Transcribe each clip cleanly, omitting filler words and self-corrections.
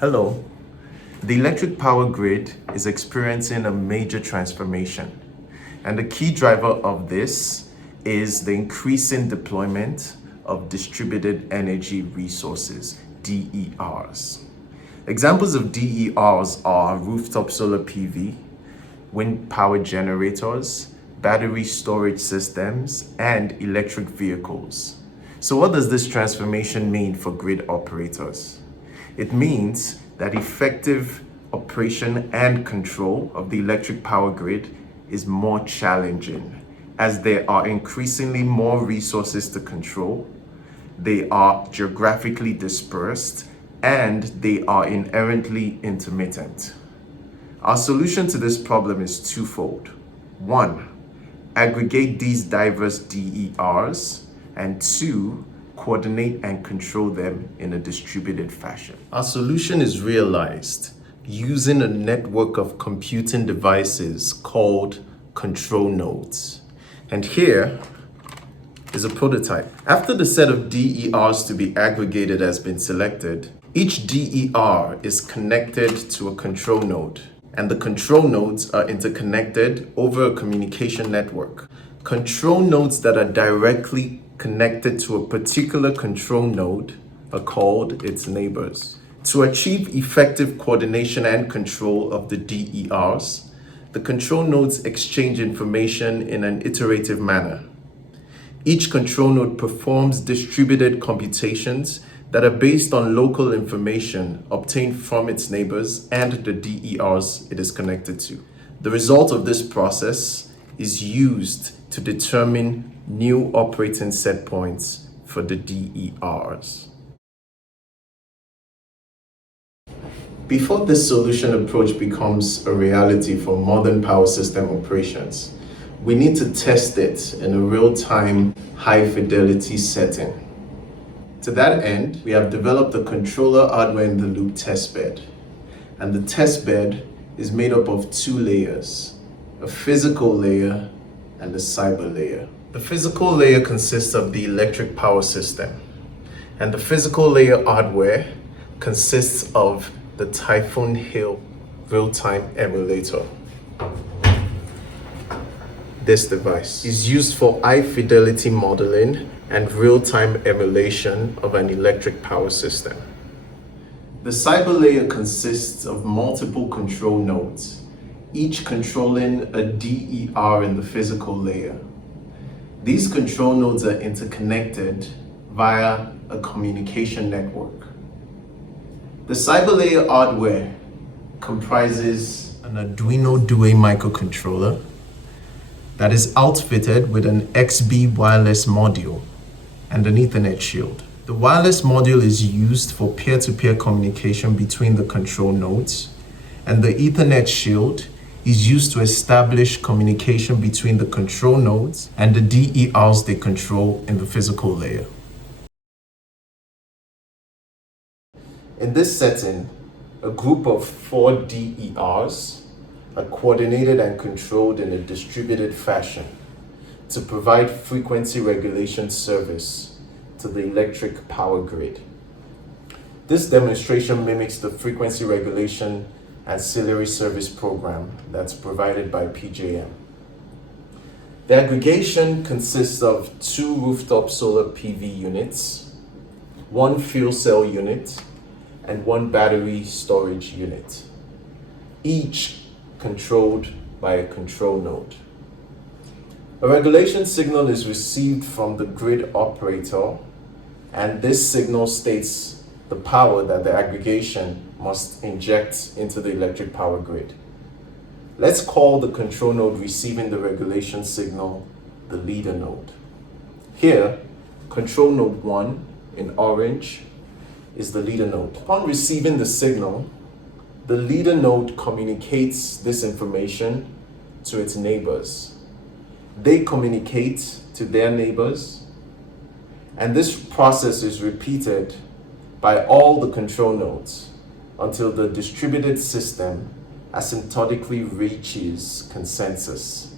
Hello. The electric power grid is experiencing a major transformation, and the key driver of this is the increasing deployment of distributed energy resources, DERs. Examples of DERs are rooftop solar PV, wind power generators, battery storage systems, and electric vehicles. So what does this transformation mean for grid operators? It means that effective operation and control of the electric power grid is more challenging, as there are increasingly more resources to control, they are geographically dispersed, and they are inherently intermittent. Our solution to this problem is twofold. One, aggregate these diverse DERs, and two, coordinate and control them in a distributed fashion. Our solution is realized using a network of computing devices called control nodes. And here is a prototype. After the set of DERs to be aggregated has been selected, each DER is connected to a control node, and the control nodes are interconnected over a communication network. Control nodes that are directly connected to a particular control node are called its neighbors. To achieve effective coordination and control of the DERs, the control nodes exchange information in an iterative manner. Each control node performs distributed computations that are based on local information obtained from its neighbors and the DERs it is connected to. The result of this process is used to determine new operating set points for the DERs. Before this solution approach becomes a reality for modern power system operations, we need to test it in a real-time, high-fidelity setting. To that end, we have developed a controller hardware-in-the-loop testbed. And the testbed is made up of two layers, a physical layer and a cyber layer. The physical layer consists of the electric power system, and the physical layer hardware consists of the C-HIL real-time emulator. This device is used for high-fidelity modeling and real-time emulation of an electric power system. The cyber layer consists of multiple control nodes, each controlling a DER in the physical layer. These control nodes are interconnected via a communication network. The cyber layer hardware comprises an Arduino Due microcontroller that is outfitted with an XB wireless module and an Ethernet shield. The wireless module is used for peer-to-peer communication between the control nodes, and the Ethernet shield is used to establish communication between the control nodes and the DERs they control in the physical layer. In this setting, a group of 4 DERs are coordinated and controlled in a distributed fashion to provide frequency regulation service to the electric power grid. This demonstration mimics the frequency regulation ancillary service program that's provided by PJM. The aggregation consists of 2 rooftop solar PV units, 1 fuel cell unit, and 1 battery storage unit, each controlled by a control node. A regulation signal is received from the grid operator, and this signal states the power that the aggregation must inject into the electric power grid. Let's call the control node receiving the regulation signal the leader node. Here, control node 1 in orange is the leader node. Upon receiving the signal, the leader node communicates this information to its neighbors. They communicate to their neighbors, and this process is repeated by all the control nodes until the distributed system asymptotically reaches consensus.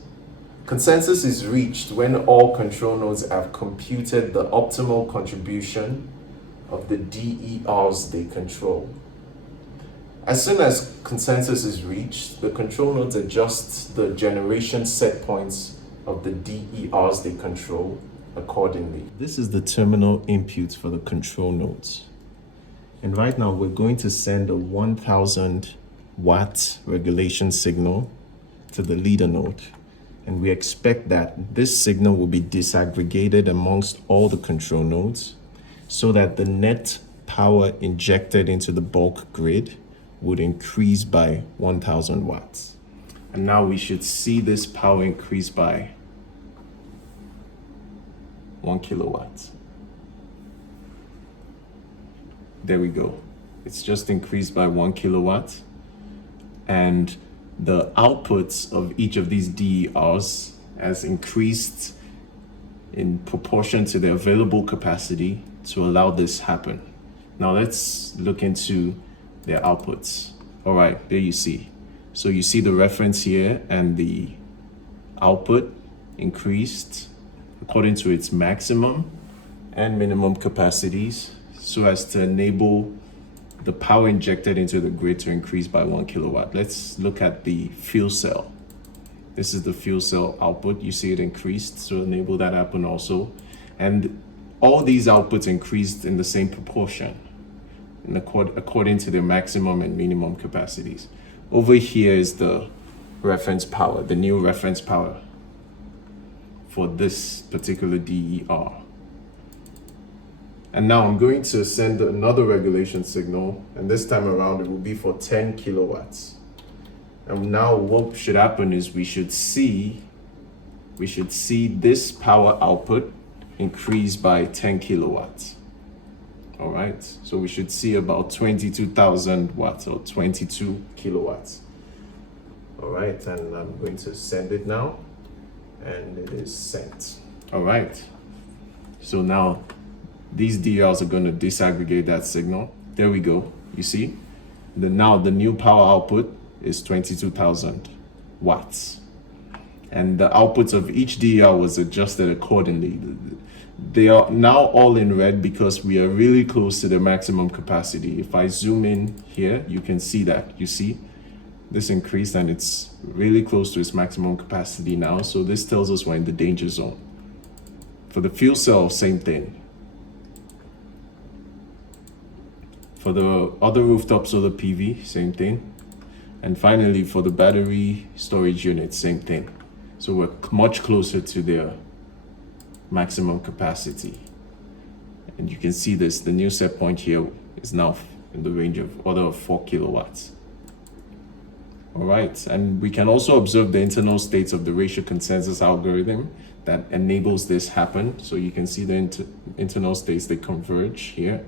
Consensus is reached when all control nodes have computed the optimal contribution of the DERs they control. As soon as consensus is reached, the control nodes adjust the generation set points of the DERs they control accordingly. This is the terminal input for the control nodes. And right now we're going to send a 1000 watt regulation signal to the leader node. And we expect that this signal will be disaggregated amongst all the control nodes so that the net power injected into the bulk grid would increase by 1000 watts. And now we should see this power increase by 1 kilowatt. There we go. It's just increased by 1 kilowatt. And the outputs of each of these DERs has increased in proportion to the available capacity to allow this happen. Now let's look into their outputs. All right, there you see. So you see the reference here, and the output increased according to its maximum and minimum capacities so as to enable the power injected into the grid to increase by 1 kilowatt. Let's look at the fuel cell. This is the fuel cell output. You see it increased, so enable that happen also. And all these outputs increased in the same proportion according to their maximum and minimum capacities. Over here is the reference power, the new reference power for this particular DER. And now I'm going to send another regulation signal, and this time around it will be for 10 kilowatts. And now what should happen is we should see this power output increase by 10 kilowatts. All right, so we should see about 22,000 watts or 22 kilowatts. All right, and I'm going to send it now, and it is sent. All right, so now these DRs are going to disaggregate that signal. There we go. You see, now the new power output is 22,000 watts, and the outputs of each DR was adjusted accordingly. They are now all in red because we are really close to the maximum capacity. If I zoom in here, you can see that. You see, this increased and it's really close to its maximum capacity now. So this tells us we're in the danger zone. For the fuel cell, same thing. For the other rooftop solar PV, same thing. And finally, for the battery storage unit, same thing. So we're much closer to their maximum capacity. And you can see this, the new set point here is now in the range of order of 4 kilowatts. All right, and we can also observe the internal states of the ratio consensus algorithm that enables this happen. So you can see the internal states, they converge here.